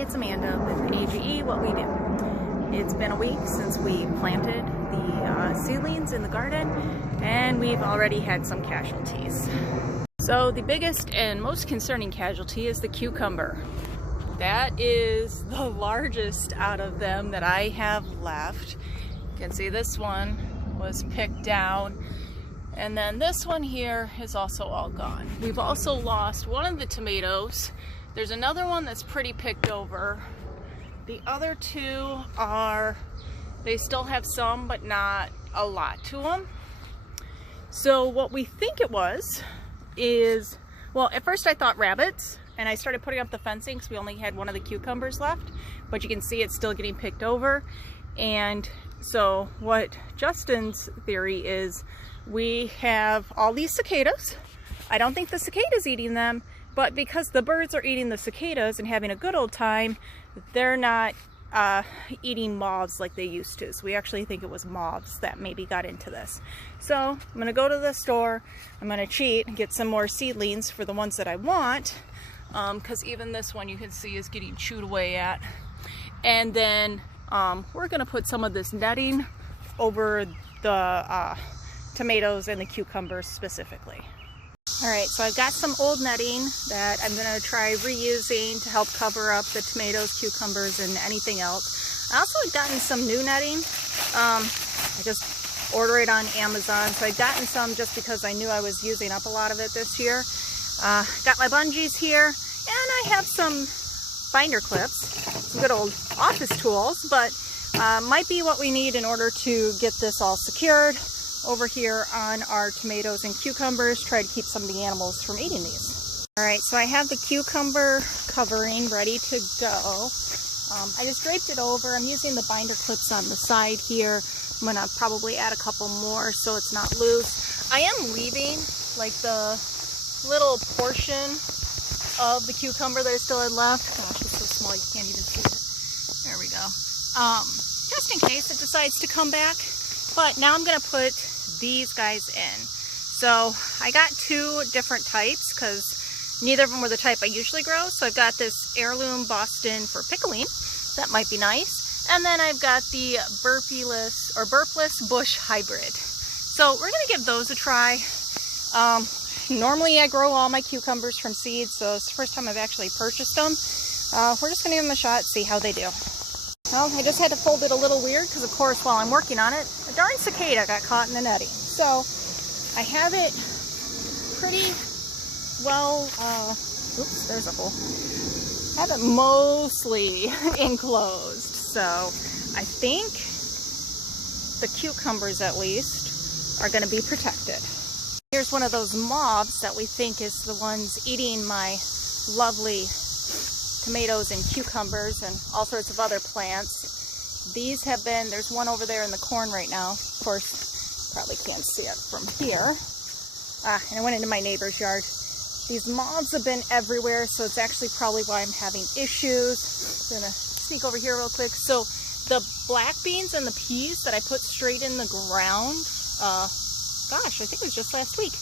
it's Amanda with A.J.E. What we do. It's been a week since we planted the seedlings in the garden, and we've already had some casualties. So the biggest and most concerning casualty is the cucumber. That is the largest out of them that I have left. You can see this one was picked down, and then this one here is also all gone. We've also lost one of the tomatoes. There's another one that's pretty picked over. The other two they still have some, but not a lot to them. So what we think it was is, well, at first I thought rabbits, and I started putting up the fencing because we only had one of the cucumbers left, but you can see it's still getting picked over. And so what Justin's theory is, we have all these cicadas. I don't think the cicadas eating them, but because the birds are eating the cicadas and having a good old time, they're not eating moths like they used to. So we actually think it was moths that maybe got into this. So I'm gonna go to the store, I'm gonna cheat and get some more seedlings for the ones that I want, because even this one you can see is getting chewed away at. And then we're gonna put some of this netting over the tomatoes and the cucumbers specifically. Alright, so I've got some old netting that I'm going to try reusing to help cover up the tomatoes, cucumbers, and anything else. I also had gotten some new netting. I just ordered it on Amazon, so I'd gotten some just because I knew I was using up a lot of it this year. Got my bungees here, and I have some binder clips, some good old office tools, but might be what we need in order to get this all secured over here on our tomatoes and cucumbers, try to keep some of the animals from eating these. Alright, so I have the cucumber covering ready to go. I just draped it over. I'm using the binder clips on the side here. I'm going to probably add a couple more so it's not loose. I am leaving like the little portion of the cucumber that I still had left. Gosh, it's so small you can't even see it. There we go. Just in case it decides to come back. But now I'm going to put these guys in. So I got two different types because neither of them were the type I usually grow. So I've got this heirloom Boston for pickling. That might be nice. And then I've got the burpless bush hybrid. So we're going to give those a try. Normally I grow all my cucumbers from seeds, so it's the first time I've actually purchased them. We're just going to give them a shot, see how they do. Well, I just had to fold it a little weird because, of course, while I'm working on it, a darn cicada got caught in the netting. So I have it pretty well, oops, there's a hole. I have it mostly enclosed. So I think the cucumbers, at least, are going to be protected. Here's one of those moths that we think is the ones eating my lovely tomatoes and cucumbers and all sorts of other plants. These have been, there's one over there in the corn right now. Of course, probably can't see it from here. And I went into my neighbor's yard. These moths have been everywhere, so it's actually probably why I'm having issues. I'm gonna sneak over here real quick. So the black beans and the peas that I put straight in the ground, gosh, I think it was just last week.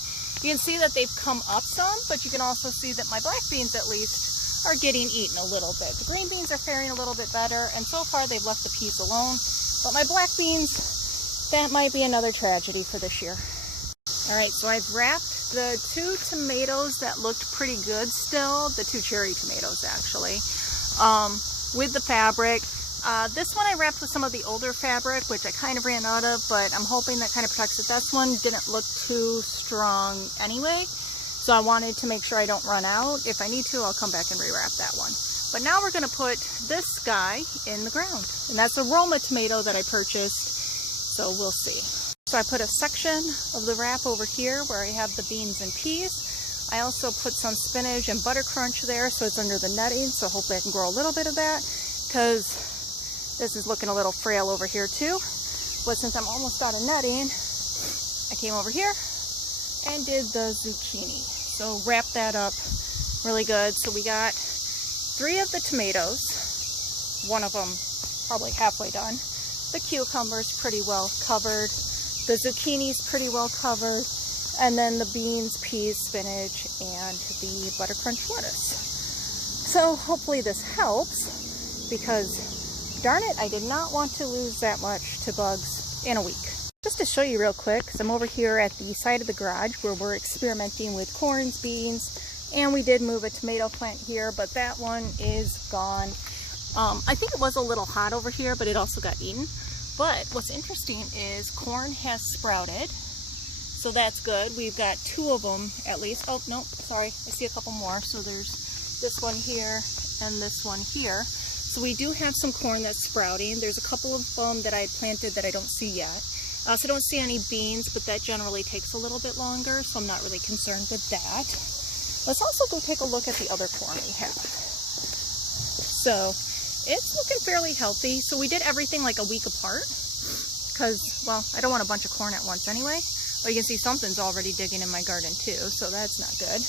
You can see that they've come up some, but you can also see that my black beans, at least, are getting eaten a little bit. The green beans are faring a little bit better, and so far they've left the peas alone. But my black beans, that might be another tragedy for this year. Alright, so I've wrapped the two tomatoes that looked pretty good still, the two cherry tomatoes actually, with the fabric. This one I wrapped with some of the older fabric, which I kind of ran out of, but I'm hoping that kind of protects it. This one didn't look too strong anyway. So I wanted to make sure I don't run out. If I need to, I'll come back and rewrap that one. But now we're going to put this guy in the ground. And that's a Roma tomato that I purchased. So we'll see. So I put a section of the wrap over here where I have the beans and peas. I also put some spinach and butter crunch there so it's under the netting. So hopefully I can grow a little bit of that because this is looking a little frail over here too. But since I'm almost out of netting, I came over here and did the zucchini. So wrap that up really good. So we got 3 of the tomatoes, one of them probably halfway done. The cucumber's pretty well covered. The zucchini's pretty well covered. And then the beans, peas, spinach, and the butter crunch lettuce. So hopefully this helps, because darn it, I did not want to lose that much to bugs in a week. Just to show you real quick, because I'm over here at the side of the garage where we're experimenting with corns, beans, and we did move a tomato plant here, but that one is gone. I think it was a little hot over here, but it also got eaten. But what's interesting is corn has sprouted, so that's good. We've got 2 of them at least. Oh, no, sorry, I see a couple more. So there's this one here and this one here. So we do have some corn that's sprouting. There's a couple of them that I planted that I don't see yet. So I don't see any beans, but that generally takes a little bit longer, so I'm not really concerned with that. Let's also go take a look at the other corn we have. So it's looking fairly healthy. So we did everything like a week apart because, well, I don't want a bunch of corn at once anyway. But you can see something's already digging in my garden too, so that's not good.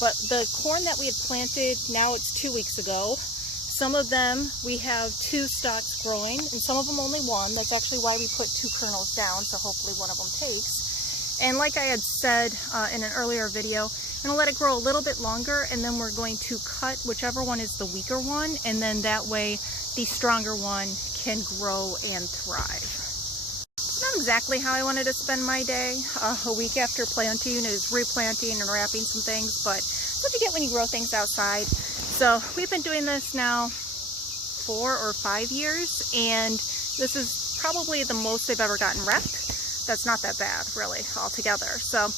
But the corn that we had planted, now it's 2 weeks ago. Some of them we have 2 stalks growing, and some of them only 1. That's actually why we put 2 kernels down, so hopefully one of them takes. And like I had said in an earlier video, I'm going to let it grow a little bit longer, and then we're going to cut whichever one is the weaker one, and then that way the stronger one can grow and thrive. Not exactly how I wanted to spend my day. A week after planting is replanting and wrapping some things, but that's what you get when you grow things outside. So we've been doing this now 4 or 5 years, and this is probably the most I've ever gotten wrapped. That's not that bad, really, altogether. So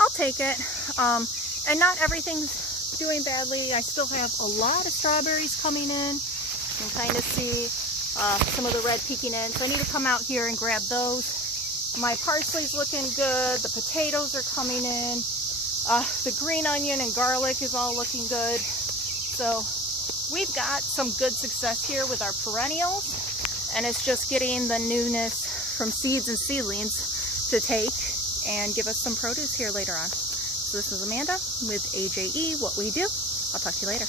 I'll take it. And not everything's doing badly. I still have a lot of strawberries coming in. You can kind of see some of the red peeking in. So I need to come out here and grab those. My parsley's looking good. The potatoes are coming in. The green onion and garlic is all looking good. So we've got some good success here with our perennials, and it's just getting the newness from seeds and seedlings to take and give us some produce here later on. So this is Amanda with A.J.E, What We Do. I'll talk to you later.